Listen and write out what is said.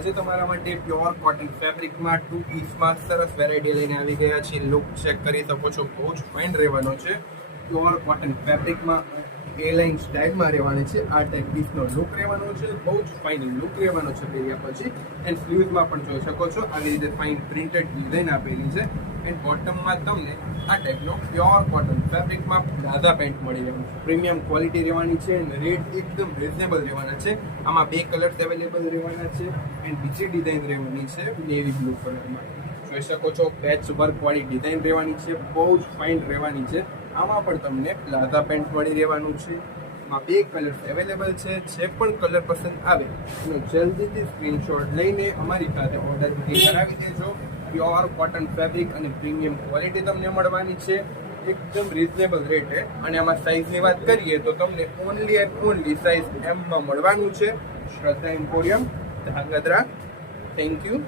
આજે તમારા માટે પ્યોર કોટન ફેબ્રિકમાં 2 પીસમાં સરસ વેરાયટી લઈને આવી ગયા છીએ. લુક ચેક કરી શકો છો, બહુ જ ફાઇન રહેવાનો છે. પ્યોર કોટન ફેબ્રિકમાં એ લાઇન સ્ટાઇલમાં રહેવાની છે. આ ટાઈપ પીસનો લુક રહેવાનો છે, બહુ જ ફાઇન લુક રહેવાનો છે પહેર્યા પછી. એન્ડ સ્લીવ્સમાં પણ જોઈ શકો છો આવી રીતે ફાઇન પ્રિન્ટેડ ડિઝાઇન આપેલી છે. એન્ડ બોટમમાં તમને આ ટાઈપનો પ્યોર કોટન ફેબ્રિકમાં પ્લાઝા પેન્ટ મળી રહેવાનું છે. પ્રીમિયમ ક્વોલિટી રહેવાની છે અને રેટ એકદમ રિઝનેબલ રહેવાના છે. આમાં 2 કલર્સ અવેલેબલ રહેવાના છે એન્ડ બીજી ડિઝાઇન રહેવાની છે નેવી બ્લુ કલરમાં. જોઈ શકો છો પેચ વર્ક વાળી ડિઝાઇન રહેવાની છે, બહુ જ ફાઇન રહેવાની છે. આમાં પણ તમને પ્લાઝા પેન્ટ મળી રહેવાનું છે. આમાં 2 કલર્સ અવેલેબલ છે. જે પણ કલર પસંદ આવે તમે જલ્દીથી સ્ક્રીનશોટ લઈને અમારી સાથે ઓર્ડર બુકિંગ કરાવી દેજો. પ્યોર કોટન ફેબ્રિક અને પ્રીમિયમ ક્વોલિટી તમને મળવાની છે એકદમ રિઝનેબલ રેટે. અને આમાં સાઇઝની વાત કરીએ તો તમને only and only size M માં મળવાનું છે. શ્રદ્ધા એમ્પોરિયમ, ધ્રાંગધ્રા. Thank you.